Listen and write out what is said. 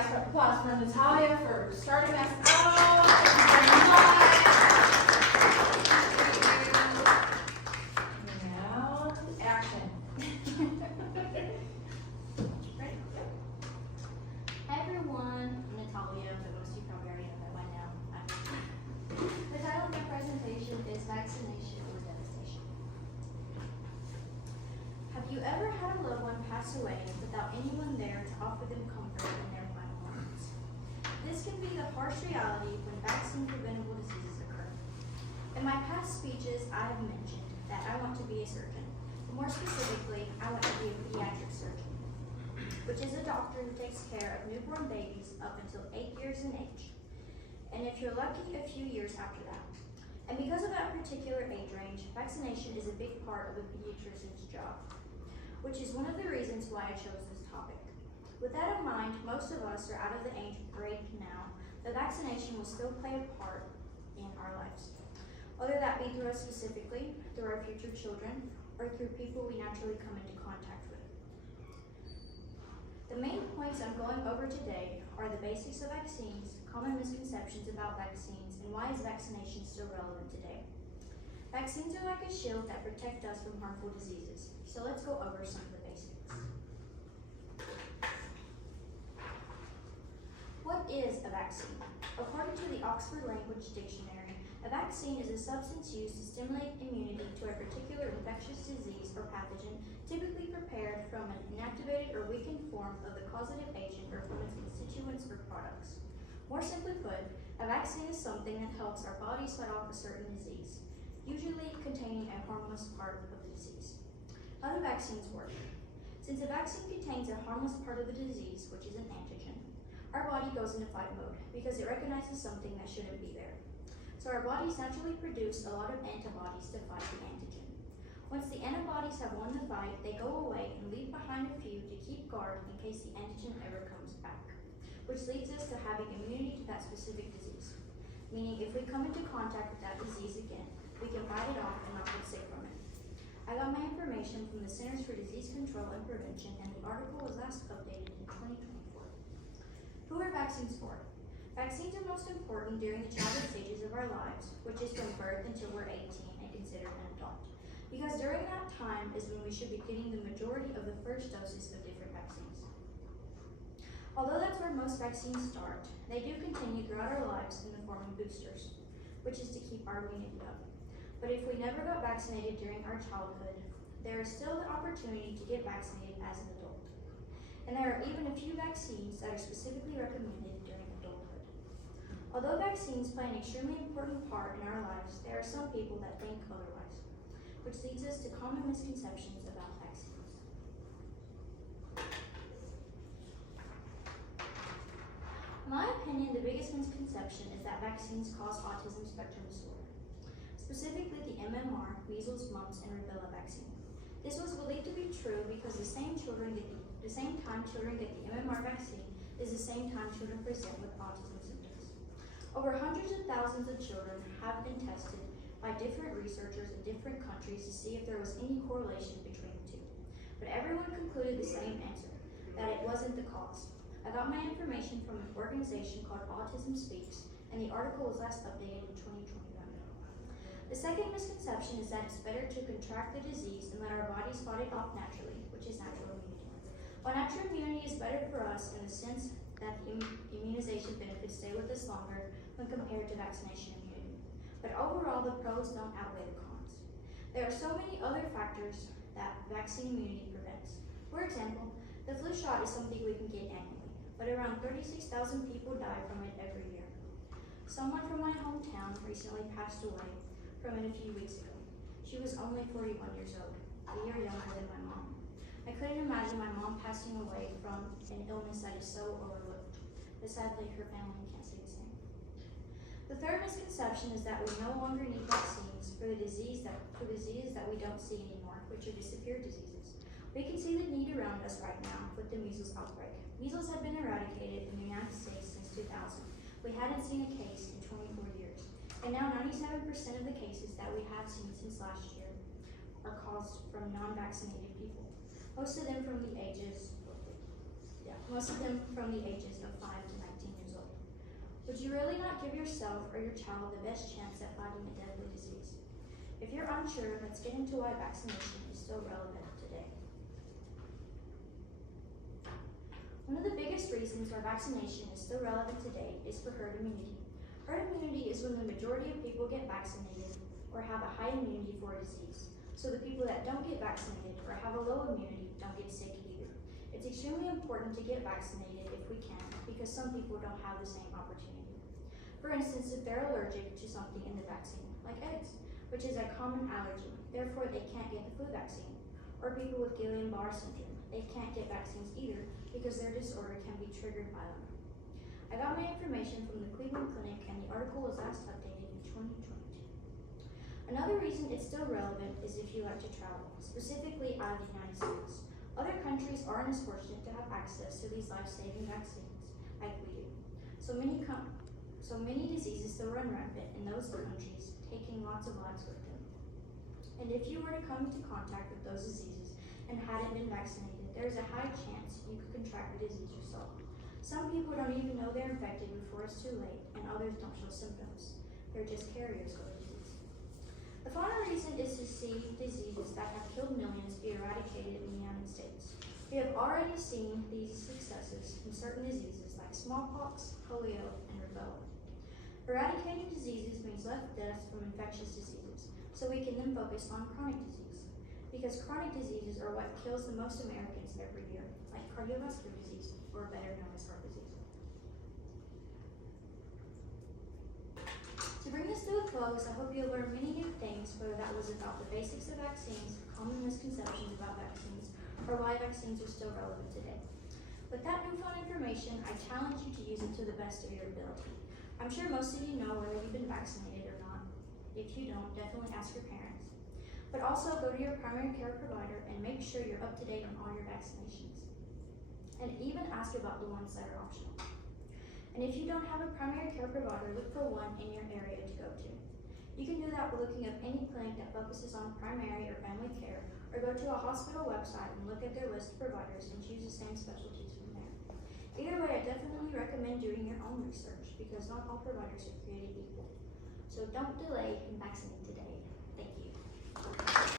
guys for applause for Natalia for starting us off. Thank you very much. Now, action. Ready? Hi everyone, I'm Natalia, but most of you probably already know that by now. The title of my presentation is Vaccination or Devastation. Have you ever had a loved one pass away without anyone there to offer them comfort in their final moments? This can be the harsh reality when vaccine-preventable diseases occur. In my past speeches, I have mentioned that I want to be a surgeon. More specifically, I want to be a pediatric surgeon, which is a doctor who takes care of newborn babies up until 8 years in age, and if you're lucky, a few years after that. And because of that particular age range, vaccination is a big part of a pediatrician's job, which is one of the reasons why I chose this topic. With that in mind, most of us are out of the age grade now, but vaccination will still play a part in our lives, whether that be through us specifically, through our future children, or through people we naturally come into contact with. The main points I'm going over today are the basics of vaccines, common misconceptions about vaccines, and why is vaccination still relevant today. Vaccines are like a shield that protect us from harmful diseases, so let's go over some of the basics. What is a vaccine? According to the Oxford Language Dictionary, a vaccine is a substance used to stimulate immunity to a particular infectious disease or pathogen, typically prepared from an inactivated or weakened form of the causative agent or from its constituents or products. More simply put, a vaccine is something that helps our bodies fight off a certain disease, usually containing a harmless part of the disease. How do vaccines work? Since a vaccine contains a harmless part of the disease, which is an antigen, our body goes into fight mode because it recognizes something that shouldn't be there. So our bodies naturally produce a lot of antibodies to fight the antigen. Once the antibodies have won the fight, they go away and leave behind a few to keep guard in case the antigen ever comes back, which leads us to having immunity to that specific disease. Meaning if we come into contact with that disease again, we can fight it off and not get sick from it. I got my information from the Centers for Disease Control and Prevention, and the article was last updated in 2024. Who are vaccines for? Vaccines are most important during the childhood stages of our lives, which is from birth until we're 18 and considered an adult. Because during that time is when we should be getting the majority of the first doses of different vaccines. Although that's where most vaccines start, they do continue throughout our lives in the form of boosters, which is to keep our immunity up. But if we never got vaccinated during our childhood, there is still the opportunity to get vaccinated as an adult. And there are even a few vaccines that are specifically recommended during adulthood. Although vaccines play an extremely important part in our lives, there are some people that think otherwise, which leads us to common misconceptions about vaccines. In my opinion, the biggest misconception is that vaccines cause autism spectrum disorder, specifically the MMR, measles, mumps, and rubella vaccine. This was believed to be true because the same time children get the MMR vaccine is the same time children present with autism symptoms. Over hundreds of thousands of children have been tested by different researchers in different countries to see if there was any correlation between the two. But everyone concluded the same answer, that it wasn't the cause. I got my information from an organization called Autism Speaks, and the article was last updated in 2021. The second misconception is that it's better to contract the disease and let our bodies fight it off naturally, which is natural immunity. While natural immunity is better for us in the sense that the immunization benefits stay with us longer when compared to vaccination immunity, but overall the pros don't outweigh the cons. There are so many other factors that vaccine immunity prevents. For example, the flu shot is something we can get annually, but around 36,000 people die from it every year. Someone from my hometown recently passed away from it a few weeks ago. She was only 41 years old, a year younger than my mom. I couldn't imagine my mom passing away from an illness that is so overlooked, but sadly her family can't say the same. The third misconception is that we no longer need vaccines for diseases that we don't see anymore, which are disappeared diseases. We can see the need around us right now with the measles outbreak. Measles have been eradicated in the United States since 2000. We hadn't seen a case in 24 years. And now 97% of the cases that we have seen since last year are caused from non-vaccinated people. Most of them from the ages, most of them from the ages of 5 to 19 years old. Would you really not give yourself or your child the best chance at fighting a deadly disease? If you're unsure, let's get into why vaccination is still relevant today. One of the biggest reasons why vaccination is still relevant today is for herd immunity. Herd immunity is when the majority of people get vaccinated or have a high immunity for a disease. So the people that don't get vaccinated or have a low immunity don't get sick either. It's extremely important to get vaccinated if we can, because some people don't have the same opportunity. For instance, if they're allergic to something in the vaccine, like eggs, which is a common allergy, therefore they can't get the flu vaccine. Or people with Guillain-Barré syndrome, they can't get vaccines either because their disorder can be triggered by them. I got my information from the Cleveland Clinic, and the article was last updated in 2022. Another reason it's still relevant is if you like to travel, specifically out of the United States. Other countries aren't as fortunate to have access to these life-saving vaccines like we do. So many diseases still run rampant in those countries, taking lots of lives with them. And if you were to come into contact with those diseases and hadn't been vaccinated, there is a high chance you could contract the disease yourself. Some people don't even know they're infected before it's too late, and others don't show symptoms. They're just carriers of the disease. The final reason is to see diseases that have killed millions be eradicated in the United States. We have already seen these successes in certain diseases like smallpox, polio, and rubella. Eradicating diseases means less deaths from infectious diseases, so we can then focus on chronic disease. Because chronic diseases are what kills the most Americans every year, like cardiovascular disease, or better known as heart disease. To bring this to a close, I hope you'll learn many new things, whether that was about the basics of vaccines, common misconceptions about vaccines, or why vaccines are still relevant today. With that newfound information, I challenge you to use it to the best of your ability. I'm sure most of you know whether you've been vaccinated or not. If you don't, definitely ask your parents. But also go to your primary care provider and make sure you're up to date on all your vaccinations. And even ask about the ones that are optional. And if you don't have a primary care provider, look for one in your area to go to. You can do that by looking up any clinic that focuses on primary or family care, or go to a hospital website and look at their list of providers and choose the same specialties from there. Either way, I definitely recommend doing your own research because not all providers are created equal. So don't delay and vaccinate today. Thank you.